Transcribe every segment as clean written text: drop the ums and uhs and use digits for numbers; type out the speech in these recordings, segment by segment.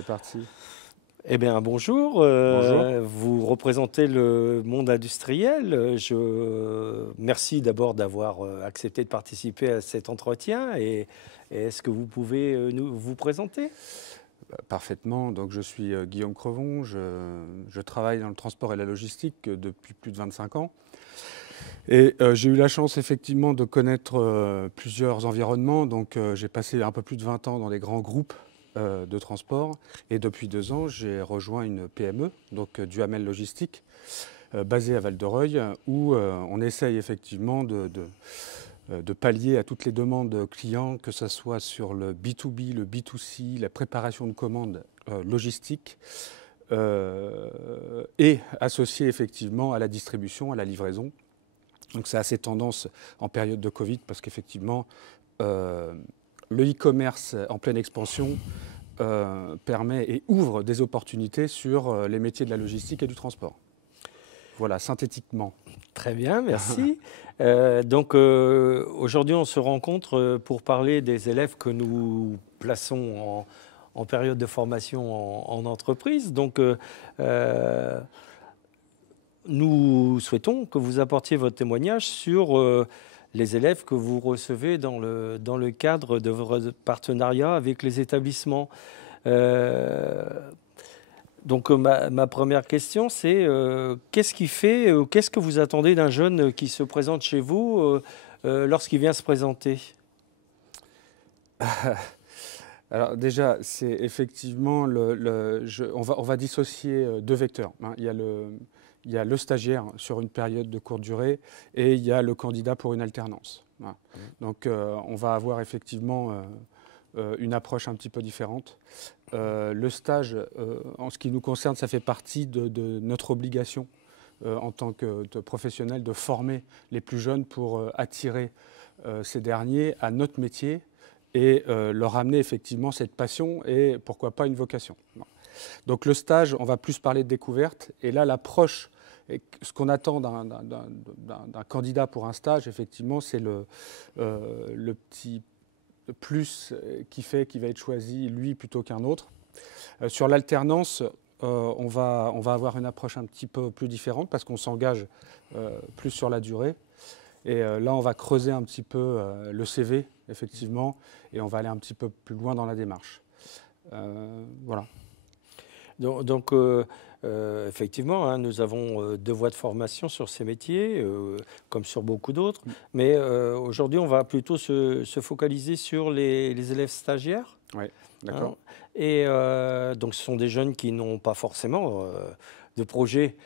C'est parti. Eh bien, bonjour. Bonjour. Vous représentez le monde industriel. Merci d'abord d'avoir accepté de participer à cet entretien. Et est-ce que vous pouvez vous présenter? Parfaitement. Donc, je suis Guillaume Crevon. Je travaille dans le transport et la logistique depuis plus de 25 ans. Et j'ai eu la chance effectivement de connaître plusieurs environnements. Donc, j'ai passé un peu plus de 20 ans dans des grands groupes de transport. Et depuis 2 ans, j'ai rejoint une PME, donc Duhamel Logistique, basée à Val-de-Reuil, où on essaye effectivement de pallier à toutes les demandes clients, que ce soit sur le B2B, le B2C, la préparation de commandes logistiques, et associé effectivement à la distribution, à la livraison. Donc c'est assez tendance en période de Covid parce qu'effectivement, le e-commerce en pleine expansion permet et ouvre des opportunités sur les métiers de la logistique et du transport. Voilà, synthétiquement. Très bien, merci. Aujourd'hui, on se rencontre pour parler des élèves que nous plaçons en période de formation en entreprise. Nous souhaitons que vous apportiez votre témoignage sur les élèves que vous recevez dans le cadre de votre partenariat avec les établissements. Ma première question, c'est qu'est-ce qui fait, qu'est-ce que vous attendez d'un jeune qui se présente chez vous lorsqu'il vient se présenter? Alors déjà, c'est effectivement, on va dissocier deux vecteurs, hein. Il y a le stagiaire sur une période de courte durée et il y a le candidat pour une alternance. Voilà. Donc on va avoir effectivement une approche un petit peu différente. Le stage, en ce qui nous concerne, ça fait partie de notre obligation en tant que professionnel de former les plus jeunes pour attirer ces derniers à notre métier et leur amener effectivement cette passion et pourquoi pas une vocation. Donc le stage, on va plus parler de découverte et là l'approche, ce qu'on attend d'un candidat pour un stage, effectivement, c'est le petit plus qui fait qu'il va être choisi lui plutôt qu'un autre. Sur l'alternance, on va avoir une approche un petit peu plus différente parce qu'on s'engage plus sur la durée. Et là, on va creuser un petit peu le CV, effectivement, et on va aller un petit peu plus loin dans la démarche. Voilà. Effectivement, hein, nous avons 2 voies de formation sur ces métiers, comme sur beaucoup d'autres. Mais aujourd'hui, on va plutôt se focaliser sur les élèves stagiaires. Oui, d'accord. Hein. Et donc, ce sont des jeunes qui n'ont pas forcément de projet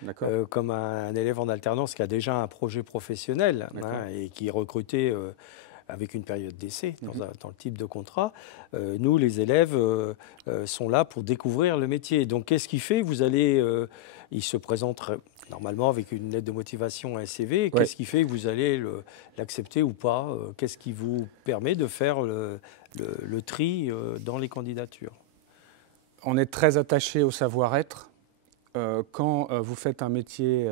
comme un élève en alternance qui a déjà un projet professionnel, hein, et qui est recruté avec une période d'essai dans le type de contrat. Nous, les élèves, sont là pour découvrir le métier. Donc, qu'est-ce qui fait que vous allez... ils se présentent normalement avec une lettre de motivation, un CV. Qu'est-ce qui fait que vous allez l'accepter ou pas? Qu'est-ce qui vous permet de faire le tri dans les candidatures? On est très attaché au savoir-être. Quand vous faites un métier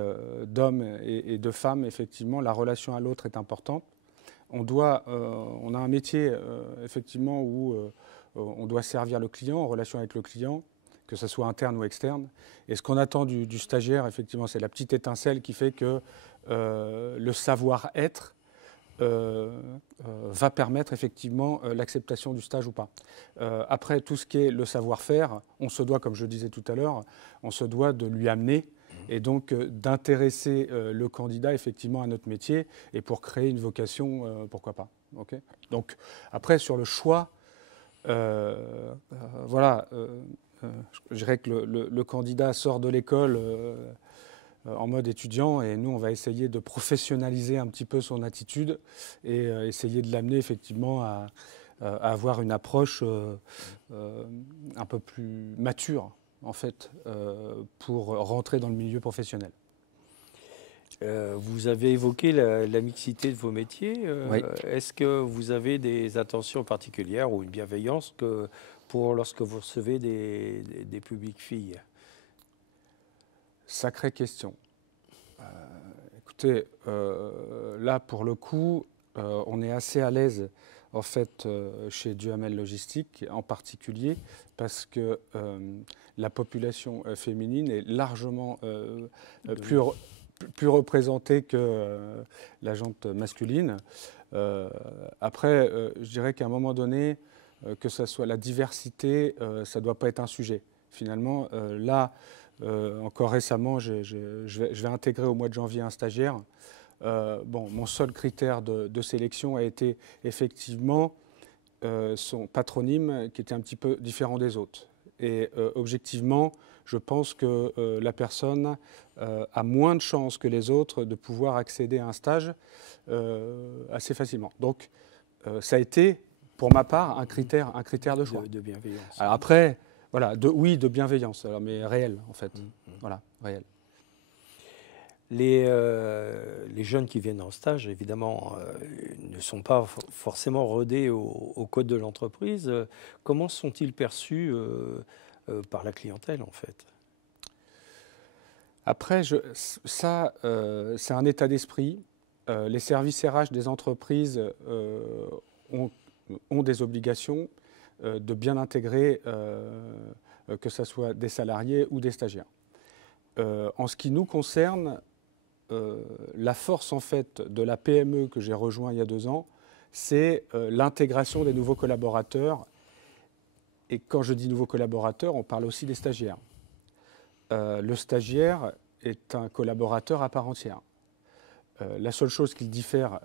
d'homme et de femme, effectivement, la relation à l'autre est importante. On a un métier effectivement où on doit servir le client, en relation avec le client, que ce soit interne ou externe. Et ce qu'on attend du stagiaire, effectivement, c'est la petite étincelle qui fait que le savoir-être va permettre effectivement l'acceptation du stage ou pas. Après, tout ce qui est le savoir-faire, on se doit, comme je disais tout à l'heure, on se doit de lui amener et donc d'intéresser le candidat effectivement à notre métier et pour créer une vocation, pourquoi pas. Okay. Donc après, sur le choix, voilà, je dirais que le candidat sort de l'école en mode étudiant et nous on va essayer de professionnaliser un petit peu son attitude et essayer de l'amener effectivement à avoir une approche un peu plus mature en fait pour rentrer dans le milieu professionnel. Vous avez évoqué la mixité de vos métiers. Oui. Est-ce que vous avez des attentions particulières ou une bienveillance pour lorsque vous recevez des publics filles? Sacrée question. Écoutez, là pour le coup, on est assez à l'aise en fait, chez Duhamel Logistique, en particulier parce que la population féminine est largement plus représentée que la gente masculine. Après, je dirais qu'à un moment donné, que ce soit la diversité, ça ne doit pas être un sujet. Finalement, là, encore récemment, je vais intégrer au mois de janvier un stagiaire. Mon seul critère de sélection a été effectivement son patronyme qui était un petit peu différent des autres. Et objectivement, je pense que la personne a moins de chances que les autres de pouvoir accéder à un stage assez facilement. Donc, ça a été, pour ma part, un critère de choix. De bienveillance. Alors après, voilà, de bienveillance, alors, mais réel en fait. Voilà, réel. Les jeunes qui viennent en stage, évidemment, ne sont pas forcément rodés au code de l'entreprise. Comment sont-ils perçus par la clientèle, en fait? Après, c'est un état d'esprit. Les services RH des entreprises ont des obligations de bien intégrer, que ce soit des salariés ou des stagiaires. En ce qui nous concerne, la force en fait de la PME que j'ai rejoint il y a 2 ans, c'est l'intégration des nouveaux collaborateurs. Et quand je dis nouveaux collaborateurs, on parle aussi des stagiaires. Le stagiaire est un collaborateur à part entière. La seule chose qui le diffère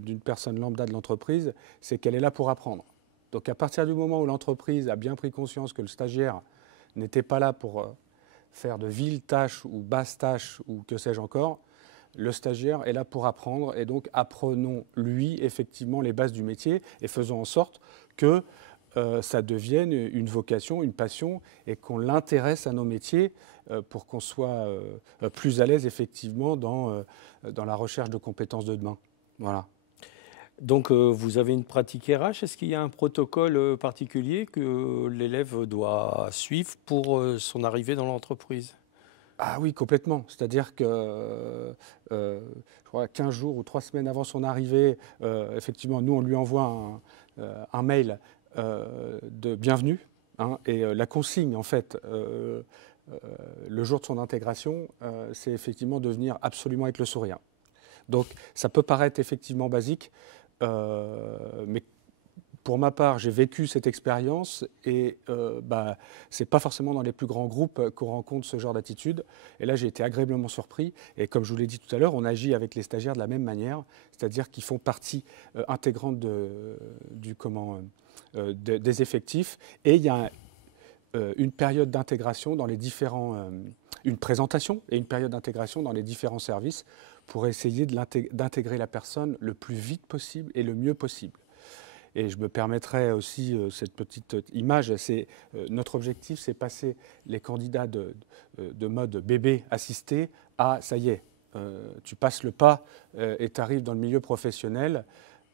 d'une personne lambda de l'entreprise, c'est qu'elle est là pour apprendre. Donc à partir du moment où l'entreprise a bien pris conscience que le stagiaire n'était pas là pour faire de viles tâches ou basses tâches ou que sais-je encore, le stagiaire est là pour apprendre et donc apprenons-lui effectivement les bases du métier et faisons en sorte que ça devienne une vocation, une passion et qu'on l'intéresse à nos métiers pour qu'on soit plus à l'aise effectivement dans la recherche de compétences de demain. Voilà. Donc vous avez une pratique RH. Est-ce qu'il y a un protocole particulier que l'élève doit suivre pour son arrivée dans l'entreprise? Ah oui, complètement. C'est-à-dire que je crois 15 jours ou 3 semaines avant son arrivée, effectivement, nous, on lui envoie un mail de bienvenue. Hein, et la consigne, en fait, le jour de son intégration, c'est effectivement de venir absolument avec le sourire. Donc, ça peut paraître effectivement basique, mais pour ma part, j'ai vécu cette expérience et c'est pas forcément dans les plus grands groupes qu'on rencontre ce genre d'attitude. Et là, j'ai été agréablement surpris. Et comme je vous l'ai dit tout à l'heure, on agit avec les stagiaires de la même manière, c'est-à-dire qu'ils font partie intégrante des effectifs. Et il y a une période d'intégration dans les différents, une présentation et une période d'intégration dans les différents services pour essayer d'intégrer la personne le plus vite possible et le mieux possible. Et je me permettrai aussi cette petite image. Notre objectif, c'est passer les candidats de mode bébé assisté à ça y est, tu passes le pas et tu arrives dans le milieu professionnel.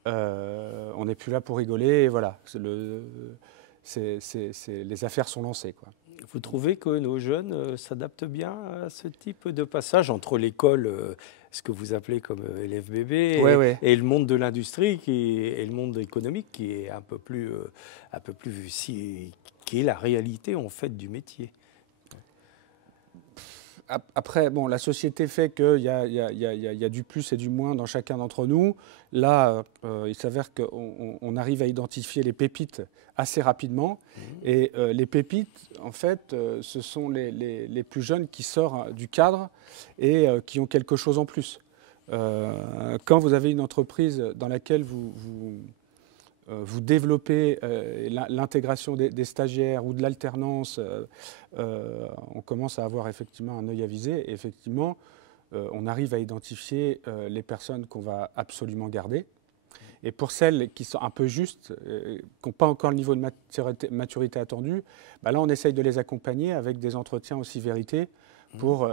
On n'est plus là pour rigoler. Et voilà, les affaires sont lancées, quoi. Vous trouvez que nos jeunes s'adaptent bien à ce type de passage entre l'école, ce que vous appelez comme élève bébé, et le monde de l'industrie et le monde économique qui est un peu plus qui est la réalité en fait du métier? Après, bon, la société fait qu'il y a du plus et du moins dans chacun d'entre nous. Là, il s'avère qu'on arrive à identifier les pépites assez rapidement. Et les pépites, en fait, ce sont les plus jeunes qui sortent du cadre et qui ont quelque chose en plus. Quand vous avez une entreprise dans laquelle vous développez l'intégration des stagiaires ou de l'alternance, on commence à avoir effectivement un œil avisé. Et effectivement, on arrive à identifier les personnes qu'on va absolument garder. Et pour celles qui sont un peu justes, qui n'ont pas encore le niveau de maturité attendu, là, on essaye de les accompagner avec des entretiens aussi vérité pour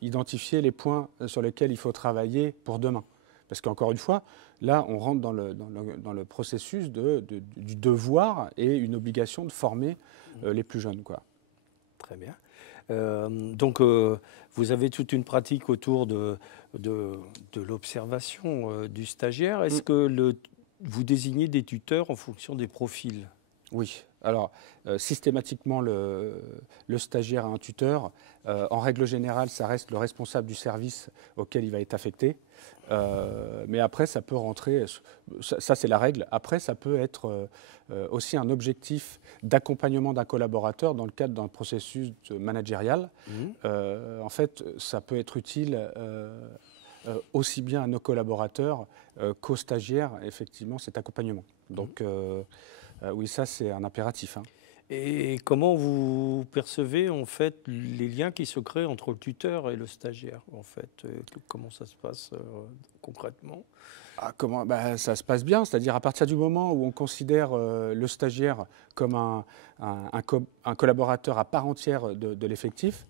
identifier les points sur lesquels il faut travailler pour demain. Parce qu'encore une fois, là, on rentre dans le processus du devoir et une obligation de former les plus jeunes, quoi. Très bien. Donc, vous avez toute une pratique autour de l'observation du stagiaire. Est-ce que vous désignez des tuteurs en fonction des profils. Oui. Alors, systématiquement, le stagiaire a un tuteur. En règle générale, ça reste le responsable du service auquel il va être affecté. Mais après, ça peut rentrer, ça c'est la règle. Après, ça peut être aussi un objectif d'accompagnement d'un collaborateur dans le cadre d'un processus managérial. En fait, ça peut être utile aussi bien à nos collaborateurs qu'aux stagiaires, effectivement, cet accompagnement. Donc, oui, ça c'est un impératif. Et comment vous percevez en fait les liens qui se créent entre le tuteur et le stagiaire en fait comment ça se passe concrètement? Ça se passe bien, c'est-à-dire à partir du moment où on considère le stagiaire comme un collaborateur à part entière de l'effectif,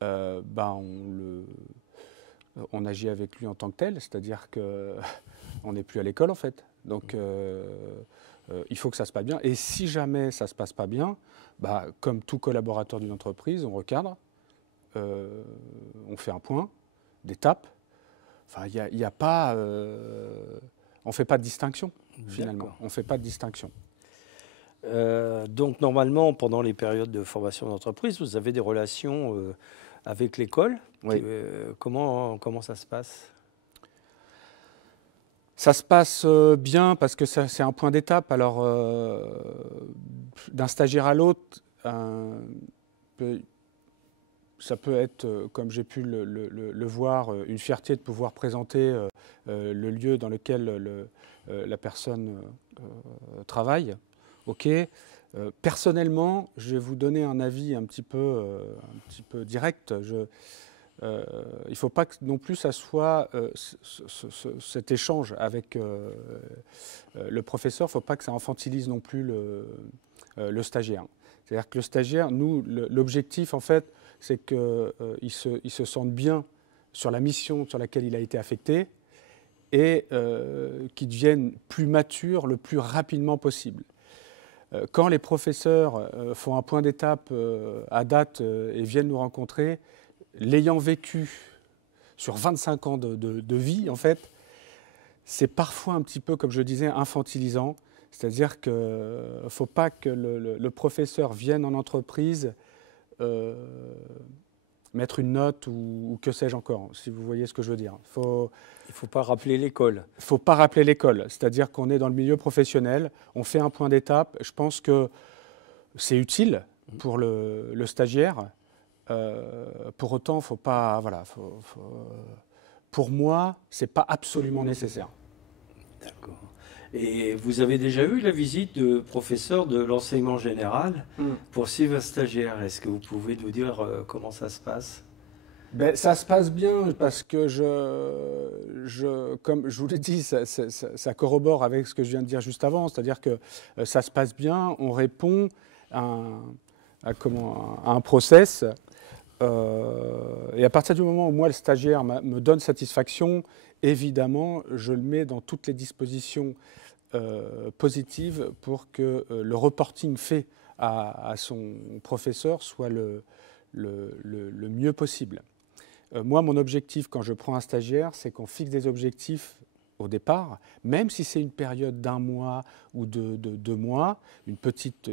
on agit avec lui en tant que tel, c'est-à-dire qu'on n'est plus à l'école en fait. Donc il faut que ça se passe bien. Et si jamais ça ne se passe pas bien, comme tout collaborateur d'une entreprise, on recadre, on fait un point d'étape. Enfin, il y a pas, on ne fait pas de distinction, finalement. On ne fait pas de distinction. Donc, normalement, pendant les périodes de formation d'entreprise, vous avez des relations avec l'école. Oui. Comment ça se passe? Ça se passe bien parce que c'est un point d'étape. Alors, d'un stagiaire à l'autre, ça peut être, comme j'ai pu le voir, une fierté de pouvoir présenter le lieu dans lequel la personne travaille. OK. Personnellement, je vais vous donner un avis un petit peu direct. Il ne faut pas que non plus ça soit cet échange avec le professeur, il ne faut pas que ça infantilise non plus le stagiaire. C'est-à-dire que le stagiaire, nous, l'objectif en fait, c'est qu'il se sente bien sur la mission sur laquelle il a été affecté et qu'il devienne plus mature le plus rapidement possible. Quand les professeurs font un point d'étape à date et viennent nous rencontrer, l'ayant vécu sur 25 ans de vie, en fait, c'est parfois un petit peu, comme je disais, infantilisant. C'est-à-dire qu'il ne faut pas que le professeur vienne en entreprise mettre une note ou que sais-je encore, si vous voyez ce que je veux dire. Il ne faut pas rappeler l'école. Il ne faut pas rappeler l'école. C'est-à-dire qu'on est dans le milieu professionnel, on fait un point d'étape. Je pense que c'est utile pour le stagiaire. Pour autant, faut pas, voilà, pour moi, ce n'est pas absolument nécessaire. D'accord. Et vous avez déjà eu la visite de professeurs de l'enseignement général pour suivre un stagiaire. Est-ce que vous pouvez nous dire comment ça se passe? Ça se passe bien parce que comme je vous l'ai dit, ça corrobore avec ce que je viens de dire juste avant. C'est-à-dire que ça se passe bien, on répond à un process. Et à partir du moment où moi, le stagiaire, me donne satisfaction, évidemment, je le mets dans toutes les dispositions positives pour que le reporting fait à son professeur soit le mieux possible. Moi, mon objectif quand je prends un stagiaire, c'est qu'on fixe des objectifs au départ, même si c'est une période d'un mois ou de 2 mois, une petite,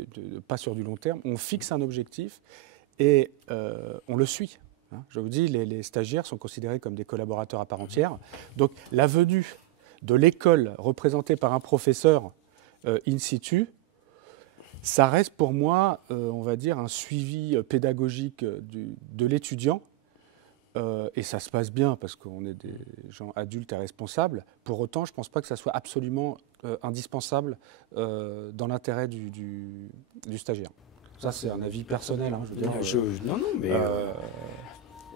pas sur du long terme, on fixe un objectif et on le suit. Je vous dis, les stagiaires sont considérés comme des collaborateurs à part entière. Donc la venue de l'école représentée par un professeur in situ, ça reste pour moi, on va dire, un suivi pédagogique de l'étudiant. Et ça se passe bien parce qu'on est des gens adultes et responsables. Pour autant, je ne pense pas que ça soit absolument indispensable dans l'intérêt du stagiaire. Ça, c'est un avis personnel. Je veux dire, non, mais...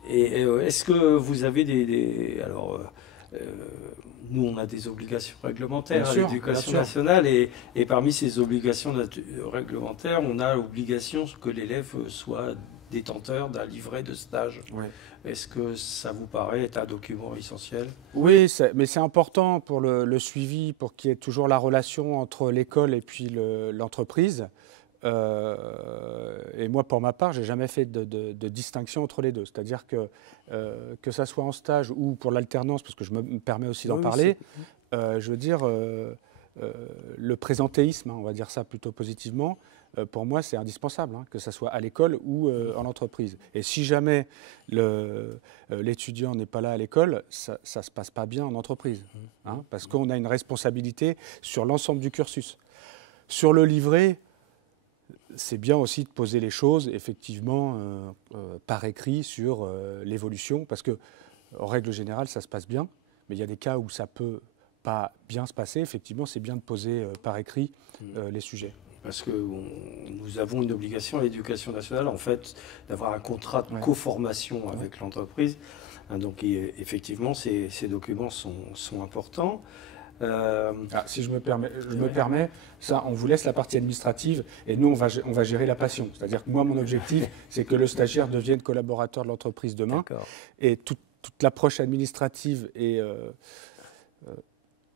est-ce que vous avez alors, nous, on a des obligations réglementaires à l'éducation nationale et parmi ces obligations réglementaires, on a l'obligation que l'élève soit détenteur d'un livret de stage. Oui. Est-ce que ça vous paraît être un document essentiel? Oui, mais c'est important pour le suivi, pour qu'il y ait toujours la relation entre l'école et puis l'entreprise. Et moi, pour ma part, je n'ai jamais fait de distinction entre les deux. C'est-à-dire que ça soit en stage ou pour l'alternance, parce que je me permets aussi d'en parler, je veux dire, le présentéisme, on va dire ça plutôt positivement, pour moi, c'est indispensable, que ce soit à l'école ou en entreprise. Et si jamais l'étudiant n'est pas là à l'école, ça ne se passe pas bien en entreprise, parce qu'on a une responsabilité sur l'ensemble du cursus. Sur le livret, c'est bien aussi de poser les choses, effectivement, par écrit sur l'évolution, parce que, en règle générale, ça se passe bien, mais il y a des cas où ça peut pas bien se passer. Effectivement, c'est bien de poser par écrit les sujets. Parce que nous avons une obligation à l'Éducation nationale, en fait, d'avoir un contrat de co-formation avec l'entreprise. Donc, effectivement, ces documents sont importants. Si je me permets, ça, on vous laisse la partie administrative et nous, on va gérer la passion. C'est-à-dire que moi, mon objectif, c'est que le stagiaire devienne collaborateur de l'entreprise demain. Et toute l'approche administrative et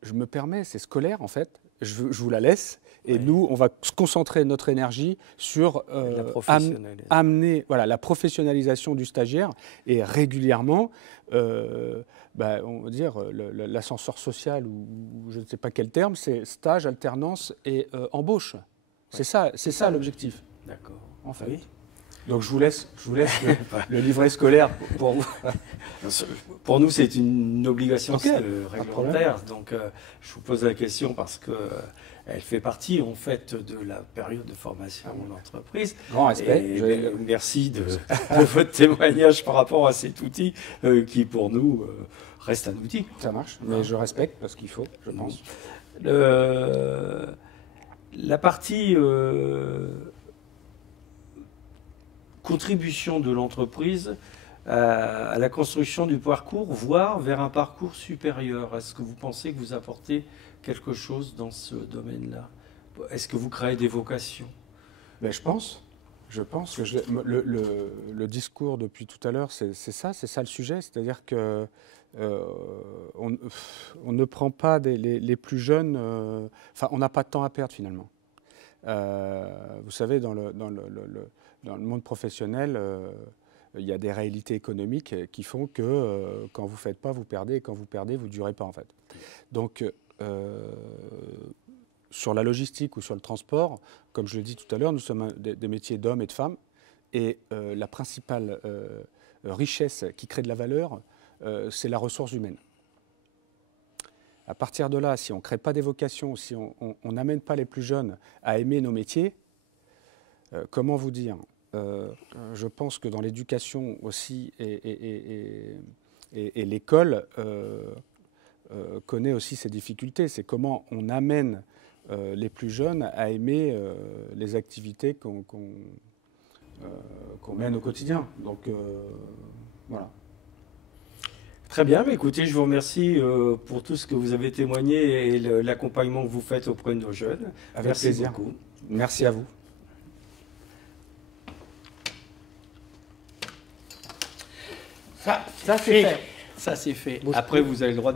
je me permets, c'est scolaire en fait. Je vous la laisse. Et nous, on va se concentrer notre énergie sur amener la professionnalisation du stagiaire et régulièrement, on va dire, l'ascenseur social ou je ne sais pas quel terme, c'est stage, alternance et embauche. C'est ça l'objectif. D'accord. En fait. Oui. Donc je vous laisse le livret scolaire pour vous. Pour nous, c'est une obligation réglementaire. Donc je vous pose la question parce qu'elle fait partie en fait de la période de formation en entreprise. Grand respect. Merci de votre témoignage par rapport à cet outil qui pour nous reste un outil. Ça marche, mais je respecte parce qu'il faut, je pense. La partie contribution de l'entreprise à la construction du parcours, voire vers un parcours supérieur. Est-ce que vous pensez que vous apportez quelque chose dans ce domaine-là? Est-ce que vous créez des vocations? Je pense que le discours depuis tout à l'heure, c'est ça le sujet. C'est-à-dire que on ne prend pas les plus jeunes... on n'a pas de temps à perdre finalement. Vous savez, dans le monde professionnel, il y a des réalités économiques qui font que quand vous ne faites pas, vous perdez, et quand vous perdez, vous ne durez pas en fait. Donc, sur la logistique ou sur le transport, comme je l'ai dit tout à l'heure, nous sommes des métiers d'hommes et de femmes, et la principale richesse qui crée de la valeur, c'est la ressource humaine. À partir de là, si on ne crée pas des vocations, si on n'amène pas les plus jeunes à aimer nos métiers, comment vous dire, je pense que dans l'éducation aussi et l'école connaît aussi ces difficultés. C'est comment on amène les plus jeunes à aimer les activités qu'on mène au quotidien. Donc voilà. Très bien, mais écoutez, je vous remercie pour tout ce que vous avez témoigné et l'accompagnement que vous faites auprès de nos jeunes. Avec plaisir. Beaucoup. Merci à vous. Ça c'est fait. Ça c'est fait. Après, vous avez le droit de dire